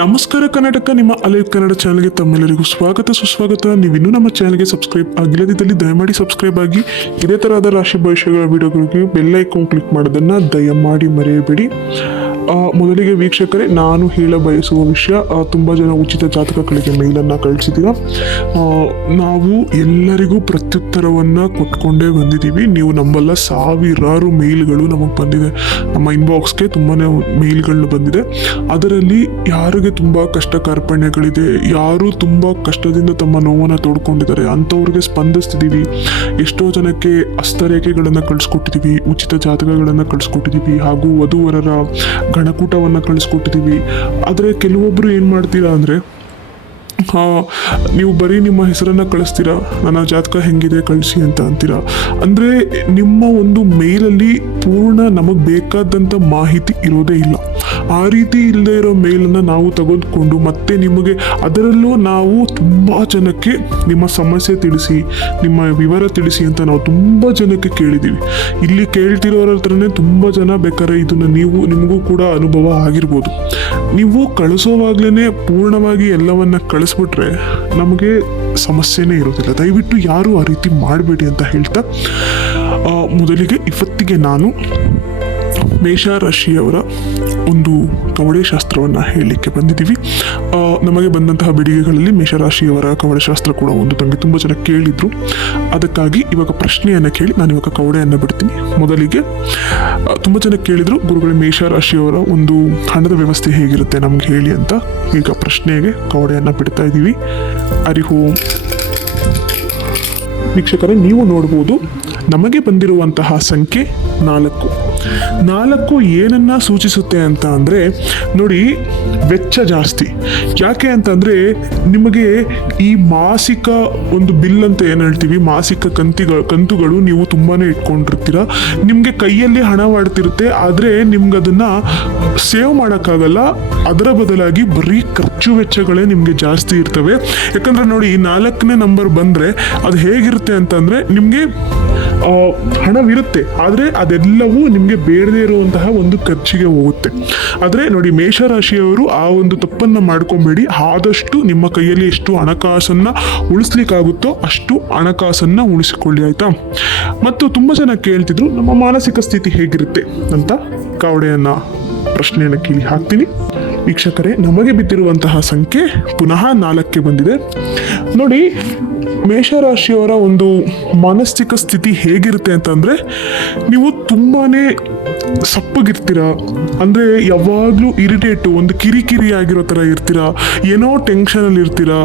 ನಮಸ್ಕಾರ ಕರ್ನಾಟಕ, ನಿಮ್ಮ ಅಲೈವ್ ಕನ್ನಡ ಚಾನಲ್ಗೆ ತಮ್ಮೆಲ್ಲರಿಗೂ ಸ್ವಾಗತ, ಸುಸ್ವಾಗತ. ನೀವು ಇನ್ನೂ ನಮ್ಮ ಚಾನಲ್ಗೆ ಸಬ್ಸ್ಕ್ರೈಬ್ ಆಗಿಲ್ಲದಿದ್ದಲ್ಲಿ ದಯಮಾಡಿ ಸಬ್ಸ್ಕ್ರೈಬ್ ಆಗಿ. ಇದೇ ತರಹದ ರಾಶಿ ಭವಿಷ್ಯಗಳ ವಿಡಿಯೋಗಳಿಗೆ ಐಕಾನ್ ಕ್ಲಿಕ್ ಮಾಡೋದನ್ನು ದಯಮಾಡಿ ಮರೆಯಬೇಡಿ. ಮೊದಲಿಗೆ ವೀಕ್ಷಕರೇ, ನಾನು ಹೇಳ ಬಯಸುವ ವಿಷಯ ತುಂಬ ಜನ ಉಚಿತ ಜಾತಕಗಳಿಗೆ ಮೇಲನ್ನು ಕಳಿಸಿದೀವ ನಾವು ಎಲ್ಲರಿಗೂ ಪ್ರತ್ಯುತ್ತರವನ್ನು ಕೊಟ್ಕೊಂಡೇ ಬಂದಿದ್ದೀವಿ. ನೀವು ನಂಬಲ್ಲ, ಸಾವಿರಾರು ಮೇಲ್ಗಳು ನಮಗೆ ಬಂದಿದೆ. ನಮ್ಮ ಇನ್ಬಾಕ್ಸ್ಗೆ ತುಂಬಾ ಮೇಲ್ಗಳು ಬಂದಿದೆ. ಅದರಲ್ಲಿ ಯಾರಿಗೆ ತುಂಬ ಕಷ್ಟ ಕಾರ್ಪಣ್ಯಗಳಿದೆ, ಯಾರು ತುಂಬ ಕಷ್ಟದಿಂದ ತಮ್ಮ ನೋವನ್ನು ತೋಡ್ಕೊಂಡಿದ್ದಾರೆ, ಅಂಥವ್ರಿಗೆ ಸ್ಪಂದಿಸ್ತಿದ್ದೀವಿ. ಎಷ್ಟೋ ಜನಕ್ಕೆ ಹಸ್ತರೇಖೆಗಳನ್ನು ಕಳಿಸ್ಕೊಟ್ಟಿದ್ದೀವಿ, ಉಚಿತ ಜಾತಕಗಳನ್ನು ಕಳಿಸ್ಕೊಟ್ಟಿದ್ದೀವಿ, ಹಾಗೂ ವಧುವರರ ಗಣಕೂಟವನ್ನು ಕಳಿಸ್ಕೊಟ್ಟಿದ್ದೀವಿ ಆದರೆ ಕೆಲವೊಬ್ಬರು ಏನು ಮಾಡ್ತೀರಾ ಅಂದರೆ ಆ, ನೀವು ಬರೀ ನಿಮ್ಮ ಹೆಸರನ್ನು ಕಳಿಸ್ತೀರಾ? ನನ್ನ ಜಾತಕ ಹೆಂಗಿದೆ ಕಳಿಸಿ ಅಂತ ಅಂತೀರಾ? ಅಂದರೆ ನಿಮ್ಮ ಒಂದು ಮೇಲಲ್ಲಿ ಪೂರ್ಣ ನಮಗೆ ಬೇಕಾದಂಥ ಮಾಹಿತಿ ಇರೋದೇ ಇಲ್ಲ. ಆ ರೀತಿ ಇಲ್ಲದೆ ಇರೋ ಮೇಲನ್ನು ನಾವು ತೆಗೆದುಕೊಂಡು ಮತ್ತೆ ನಿಮಗೆ ಅದರಲ್ಲೂ ನಾವು ತುಂಬ ಜನಕ್ಕೆ ನಿಮ್ಮ ಸಮಸ್ಯೆ ತಿಳಿಸಿ ನಿಮ್ಮ ವಿವರ ತಿಳಿಸಿ ಅಂತ ನಾವು ತುಂಬ ಜನಕ್ಕೆ ಕೇಳಿದ್ದೀವಿ ಇಲ್ಲಿ ಕೇಳ್ತಿರೋರ ಹತ್ರನೇ ತುಂಬ ಜನ ಬೇಕಾದ್ರೆ ಇದನ್ನು ನೀವು ನಿಮಗೂ ಕೂಡ ಅನುಭವ ಆಗಿರ್ಬೋದು. ನೀವು ಕಳಿಸೋವಾಗ್ಲೇ ಪೂರ್ಣವಾಗಿ ಎಲ್ಲವನ್ನ ಕಳಿಸ್ಬಿಟ್ರೆ ನಮಗೆ ಸಮಸ್ಯೆನೇ ಇರೋದಿಲ್ಲ. ದಯವಿಟ್ಟು ಯಾರು ಆ ರೀತಿ ಮಾಡಬೇಡಿ ಅಂತ ಹೇಳ್ತಾ ಮೊದಲಿಗೆ ಇವತ್ತಿಗೆ ನಾನು ಮೇಷರಾಶಿಯವರ ಒಂದು ಕವಡೆಶಾಸ್ತ್ರವನ್ನು ಹೇಳಲಿಕ್ಕೆ ಬಂದಿದ್ದೀವಿ. ನಮಗೆ ಬಂದಂತಹ ಬಿಡಿಗೆಗಳಲ್ಲಿ ಮೇಷರಾಶಿಯವರ ಕವಡೆಶಾಸ್ತ್ರ ಕೂಡ ಒಂದು ತಂಗಿ ತುಂಬ ಜನ ಕೇಳಿದರು. ಅದಕ್ಕಾಗಿ ಇವಾಗ ಪ್ರಶ್ನೆಯನ್ನು ಕೇಳಿ ನಾನು ಇವಾಗ ಕವಡೆಯನ್ನು ಬಿಡ್ತೀನಿ. ಮೊದಲಿಗೆ ತುಂಬ ಜನ ಕೇಳಿದರು, ಗುರುಗಳ ಮೇಷರಾಶಿಯವರ ಒಂದು ಹಣದ ವ್ಯವಸ್ಥೆ ಹೇಗಿರುತ್ತೆ ನಮ್ಗೆ ಹೇಳಿ ಅಂತ. ಈಗ ಪ್ರಶ್ನೆಗೆ ಕವಡೆಯನ್ನು ಬಿಡ್ತಾ ಇದ್ದೀವಿ. ಅರಿಹೋ ವೀಕ್ಷಕರೇ, ನೀವು ನೋಡ್ಬೋದು ನಮಗೆ ಬಂದಿರುವಂತಹ ಸಂಖ್ಯೆ ನಾಲ್ಕು. ನಾಲ್ಕು ಏನನ್ನ ಸೂಚಿಸುತ್ತೆ ಅಂತ ಅಂದರೆ, ನೋಡಿ, ವೆಚ್ಚ ಜಾಸ್ತಿ. ಯಾಕೆ ಅಂತಂದರೆ ನಿಮಗೆ ಈ ಮಾಸಿಕ ಒಂದು ಬಿಲ್ ಅಂತ ಏನು ಹೇಳ್ತೀವಿ? ಮಾಸಿಕ ಕಂತಿಗಳು ಕಂತುಗಳು ನೀವು ತುಂಬಾ ಇಟ್ಕೊಂಡಿರ್ತೀರ. ನಿಮಗೆ ಕೈಯಲ್ಲಿ ಹಣ ಮಾಡ್ತಿರುತ್ತೆ, ಆದರೆ ನಿಮ್ಗೆ ಅದನ್ನು ಸೇವ್ ಮಾಡೋಕ್ಕಾಗಲ್ಲ. ಅದರ ಬದಲಾಗಿ ಬರೀ ಖರ್ಚು ವೆಚ್ಚಗಳೇ ನಿಮಗೆ ಜಾಸ್ತಿ ಇರ್ತವೆ. ಯಾಕಂದ್ರೆ ನೋಡಿ ನಾಲ್ಕನೇ ನಂಬರ್ ಬಂದರೆ ಅದು ಹೇಗಿರುತ್ತೆ ಅಂತಂದರೆ ನಿಮಗೆ ಹಣವಿರುತ್ತೆ, ಆದರೆ ಅದೆಲ್ಲವೂ ನಿಮಗೆ ಬೇಡದೇ ಇರುವಂತಹ ಒಂದು ಖರ್ಚಿಗೆ ಹೋಗುತ್ತೆ. ಆದರೆ ನೋಡಿ, ಮೇಷರಾಶಿಯವರು ಆ ಒಂದು ತಪ್ಪನ್ನು ಮಾಡ್ಕೊಬೇಡಿ. ಆದಷ್ಟು ನಿಮ್ಮ ಕೈಯಲ್ಲಿ ಎಷ್ಟು ಹಣಕಾಸನ್ನು ಉಳಿಸ್ಲಿಕ್ಕಾಗುತ್ತೋ ಅಷ್ಟು ಹಣಕಾಸನ್ನು ಉಳಿಸಿಕೊಳ್ಳಿ, ಆಯಿತಾ? ಮತ್ತು ತುಂಬ ಜನ ಕೇಳ್ತಿದ್ರು, ನಮ್ಮ ಮಾನಸಿಕ ಸ್ಥಿತಿ ಹೇಗಿರುತ್ತೆ ಅಂತ ಕಾವಡೆಯನ್ನು ಪ್ರಶ್ನೆಯನ್ನು ಕೇಳಿ ಹಾಕ್ತೀನಿ. ವೀಕ್ಷಕರೇ, ನಮಗೆ ಬಿದ್ದಿರುವಂತಹ ಸಂಖ್ಯೆ ಪುನಃ ನಾಲ್ಕಕ್ಕೆ ಬಂದಿದೆ. ನೋಡಿ ಮೇಷರಾಶಿಯವರ ಒಂದು ಮಾನಸಿಕ ಸ್ಥಿತಿ ಹೇಗಿರುತ್ತೆ ಅಂತಂದರೆ, ನೀವು ತುಂಬಾ ಸಪ್ಪಗಿರ್ತೀರ, ಅಂದರೆ ಯಾವಾಗಲೂ ಇರಿಟೇಟು, ಒಂದು ಕಿರಿಕಿರಿ ಆಗಿರೋ ಥರ ಇರ್ತೀರಾ, ಏನೋ ಟೆನ್ಷನಲ್ಲಿ ಇರ್ತೀರಾ,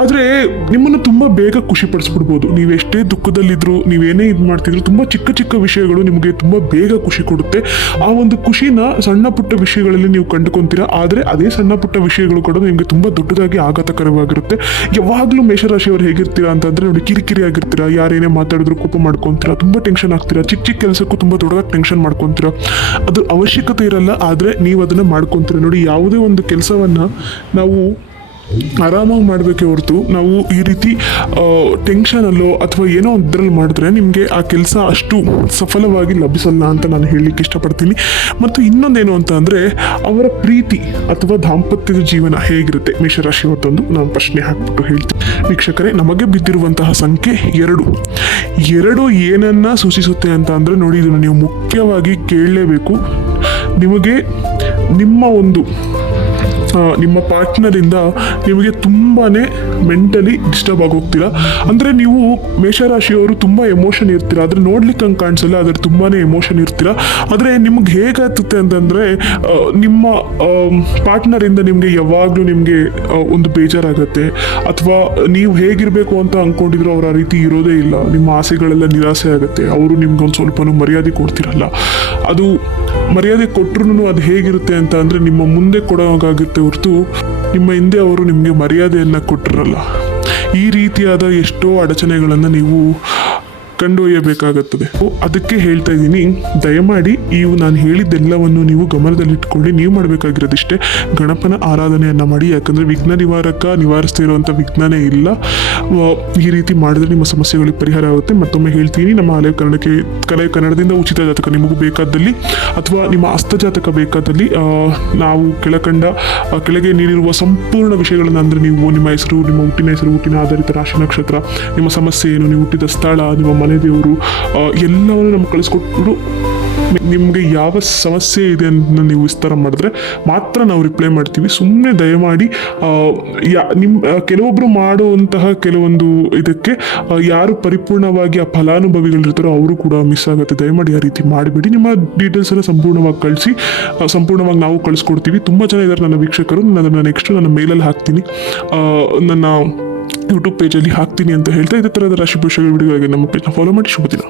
ಆದರೆ ನಿಮ್ಮನ್ನು ತುಂಬ ಬೇಗ ಖುಷಿ ಪಡಿಸ್ಬಿಡ್ಬೋದು ನೀವು ಎಷ್ಟೇ ದುಃಖದಲ್ಲಿದ್ದರೂ ನೀವೇನೇ ಇದು ಮಾಡ್ತಿದ್ರು, ತುಂಬ ಚಿಕ್ಕ ಚಿಕ್ಕ ವಿಷಯಗಳು ನಿಮಗೆ ತುಂಬ ಬೇಗ ಖುಷಿ ಕೊಡುತ್ತೆ. ಆ ಒಂದು ಖುಷಿನ ಸಣ್ಣ ಪುಟ್ಟ ವಿಷಯಗಳಲ್ಲಿ ನೀವು ಕಂಡುಕೊಂತೀರ, ಆದರೆ ಅದೇ ಸಣ್ಣ ಪುಟ್ಟ ವಿಷಯಗಳು ಕೂಡ ನಿಮಗೆ ತುಂಬ ದೊಡ್ಡದಾಗಿ ಆಘಾತಕರವಾಗಿರುತ್ತೆ. ಯಾವಾಗಲೂ ಮೇಷರಾಶಿಯವರು ಹೇಗಿರ್ತೀರಾ ಅಂತಂದರೆ ನೋಡಿ ಕಿರಿಕಿರಿ ಆಗಿರ್ತೀರಾ, ಯಾರೇನೇ ಮಾತಾಡಿದ್ರು ಕೋಪ ಮಾಡ್ಕೊಂತೀರಾ, ತುಂಬ ಟೆನ್ಷನ್ ಆಗ್ತೀರಾ, ಚಿಕ್ಕ ಚಿಕ್ಕ ಕೆಲಸಕ್ಕೂ ತುಂಬ ದೊಡ್ಡದಾಗಿ ಟೆನ್ಷನ್ ಮಾಡ್ಕೊತೀರಾ ಅದು ಅವಶ್ಯಕತೆ ಇರಲ್ಲ, ಆದರೆ ನೀವು ಅದನ್ನು ಮಾಡ್ಕೊಂತೀರ. ನೋಡಿ, ಯಾವುದೇ ಒಂದು ಕೆಲಸವನ್ನು ನಾವು ಆರಾಮಾಗಿ ಮಾಡಬೇಕೆ ಹೊರತು ನಾವು ಈ ರೀತಿ ಟೆನ್ಷನಲ್ಲೋ ಅಥವಾ ಏನೋ ಒಂದರಲ್ಲಿ ಮಾಡಿದ್ರೆ ನಿಮಗೆ ಆ ಕೆಲಸ ಅಷ್ಟು ಸಫಲವಾಗಿ ಲಭಿಸಲ್ಲ ಅಂತ ನಾನು ಹೇಳಲಿಕ್ಕೆ ಇಷ್ಟಪಡ್ತೀನಿ. ಮತ್ತು ಇನ್ನೊಂದೇನು ಅಂತ ಅಂದರೆ, ಅವರ ಪ್ರೀತಿ ಅಥವಾ ದಾಂಪತ್ಯದ ಜೀವನ ಹೇಗಿರುತ್ತೆ? ಮೇಷರಾಶಿ ಹೊತ್ತೊಂದು ನಾನು ಪ್ರಶ್ನೆ ಹಾಕ್ಬಿಟ್ಟು ಹೇಳ್ತೀನಿ. ವೀಕ್ಷಕರೇ, ನಮಗೆ ಬಿದ್ದಿರುವಂತಹ ಸಂಖ್ಯೆ ಎರಡು. ಎರಡು ಏನನ್ನ ಸೂಚಿಸುತ್ತೆ ಅಂತ ಅಂದರೆ ನೋಡಿ, ಇದನ್ನು ನೀವು ಮುಖ್ಯವಾಗಿ ಕೇಳಲೇಬೇಕು. ನಿಮಗೆ ನಿಮ್ಮ ಒಂದು ನಿಮ್ಮ ಪಾರ್ಟ್ನರಿಂದ ನಿಮಗೆ ತುಂಬಾ ಮೆಂಟಲಿ ಡಿಸ್ಟರ್ಬ್ ಆಗೋಗ್ತೀರ? ಅಂದರೆ ನೀವು ಮೇಷರಾಶಿಯವರು ತುಂಬ ಎಮೋಷನ್ ಇರ್ತೀರ. ಆದರೆ ನೋಡ್ಲಿಕ್ಕೆ ಹಂಗೆ ಕಾಣಿಸಲ್ಲ ಅದ್ರ ತುಂಬಾ ಎಮೋಷನ್ ಇರ್ತೀರ. ಆದರೆ ನಿಮ್ಗೆ ಹೇಗಾಗ್ತದೆ ಅಂತಂದರೆ ನಿಮ್ಮ ಪಾರ್ಟ್ನರಿಂದ ನಿಮಗೆ ಯಾವಾಗಲೂ ನಿಮಗೆ ಒಂದು ಬೇಜಾರಾಗತ್ತೆ. ಅಥವಾ ನೀವು ಹೇಗಿರಬೇಕು ಅಂತ ಅಂದ್ಕೊಂಡಿದ್ರು ಅವರ ಆ ರೀತಿ ಇರೋದೇ ಇಲ್ಲ. ನಿಮ್ಮ ಆಸೆಗಳೆಲ್ಲ ನಿರಾಸೆ ಆಗುತ್ತೆ. ಅವರು ನಿಮ್ಗೆ ಒಂದು ಸ್ವಲ್ಪನೂ ಮರ್ಯಾದೆ ಕೊಡ್ತಿರಲ್ಲ. ಅದು ಮರ್ಯಾದೆ ಕೊಟ್ಟರು ಅದು ಹೇಗಿರುತ್ತೆ ಅಂತ ಅಂದರೆ ನಿಮ್ಮ ಮುಂದೆ ಕೊಡೋಗಾಗುತ್ತೆ ಹೊರತು ನಿಮ್ಮ ಹಿಂದೆ ಅವರು ನಿಮಗೆ ಮರ್ಯಾದೆಯನ್ನು ಕೊಟ್ಟಿರಲ್ಲ. ಈ ರೀತಿಯಾದ ಎಷ್ಟೋ ಅಡಚಣೆಗಳನ್ನು ನೀವು ಕಂಡೊಯ್ಯಬೇಕಾಗುತ್ತದೆ ಅದಕ್ಕೆ ಹೇಳ್ತಾ ಇದ್ದೀನಿ, ದಯಮಾಡಿ ಇವು ನಾನು ಹೇಳಿದ್ದೆಲ್ಲವನ್ನು ನೀವು ಗಮನದಲ್ಲಿಟ್ಕೊಳ್ಳಿ ನೀವು ಮಾಡಬೇಕಾಗಿರೋದಿಷ್ಟೇ. ಗಣಪನ ಆರಾಧನೆಯನ್ನ ಮಾಡಿ, ಯಾಕಂದರೆ ವಿಘ್ನ ನಿವಾರಕ, ನಿವಾರಿಸ್ತಾ ಇರುವಂಥ ವಿಘ್ನನೇ ಇಲ್ಲ. ಈ ರೀತಿ ಮಾಡಿದ್ರೆ ನಿಮ್ಮ ಸಮಸ್ಯೆಗಳಿಗೆ ಪರಿಹಾರ ಆಗುತ್ತೆ. ಮತ್ತೊಮ್ಮೆ ಹೇಳ್ತೀನಿ, ನಮ್ಮ ಹಳೆಯ ಕನ್ನಡಕ್ಕೆ ಕಲೆ ಕನ್ನಡದಿಂದ ಉಚಿತ ಜಾತಕ ನಿಮಗೂ ಬೇಕಾದಲ್ಲಿ, ಅಥವಾ ನಿಮ್ಮ ಹಸ್ತಜಾತಕ ಬೇಕಾದಲ್ಲಿ ನಾವು ಕೆಳಕಂಡ ಕೆಳಗೆ ನೀಡಿರುವ ಸಂಪೂರ್ಣ ವಿಷಯಗಳನ್ನು ಅಂದರೆ ನೀವು ನಿಮ್ಮ ಹೆಸರು, ನಿಮ್ಮ ಹುಟ್ಟಿನ ಹೆಸರು, ಹುಟ್ಟಿನ ಆಧಾರಿತ ರಾಶಿ ನಕ್ಷತ್ರ, ನಿಮ್ಮ ಸಮಸ್ಯೆ ಏನು, ನೀವು ಹುಟ್ಟಿದ ಸ್ಥಳ, ನಿಮ್ಮ ಮನೆ ದೇವರು ಎಲ್ಲವನ್ನು ನಮ್ಗೆ ಕಳಿಸ್ಕೊಟ್ಟು ನಿಮಗೆ ಯಾವ ಸಮಸ್ಯೆ ಇದೆ ಅಂತ ನೀವು ವಿಸ್ತಾರ ಮಾಡಿದ್ರೆ ಮಾತ್ರ ನಾವು ರಿಪ್ಲೈ ಮಾಡ್ತೀವಿ. ಸುಮ್ಮನೆ ದಯಮಾಡಿ ಯಾ ನಿಮ್ಮ ಕೆಲವೊಬ್ಬರು ಮಾಡುವಂತಹ ಕೆಲವೊಂದು ಇದಕ್ಕೆ ಯಾರು ಪರಿಪೂರ್ಣವಾಗಿ ಆ ಫಲಾನುಭವಿಗಳಿರ್ತಾರೋ ಅವರು ಕೂಡ ಮಿಸ್ ಆಗುತ್ತೆ. ದಯಮಾಡಿ ಆ ರೀತಿ ಮಾಡಿಬಿಡಿ. ನಿಮ್ಮ ಡೀಟೇಲ್ಸ್ ಎಲ್ಲ ಸಂಪೂರ್ಣವಾಗಿ ಕಳಿಸಿ ಸಂಪೂರ್ಣವಾಗಿ ನಾವು ಕಳಿಸ್ಕೊಡ್ತೀವಿ. ತುಂಬ ಜನ ಇದ್ದಾರೆ ನನ್ನ ವೀಕ್ಷಕರು. ನಾನು ನೆಕ್ಸ್ಟ್ ನನ್ನ ಮೇಲಲ್ಲಿ ಹಾಕ್ತೀನಿ. ನನ್ನ ಯೂಟ್ಯೂಬ್ ಪೇಜಲ್ಲಿ ಹಾಕ್ತೀನಿ ಅಂತ ಹೇಳ್ತಾ ಇದೇ ಥರದ ರಾಶಿ ಪುರುಷಗಳ ವಿಡಿಯೋಗಳಿಗೆ ನಮ್ಮ ಪೇಜ್ನ ಫಾಲೋ ಮಾಡಿ. ಶುಭ ದಿನ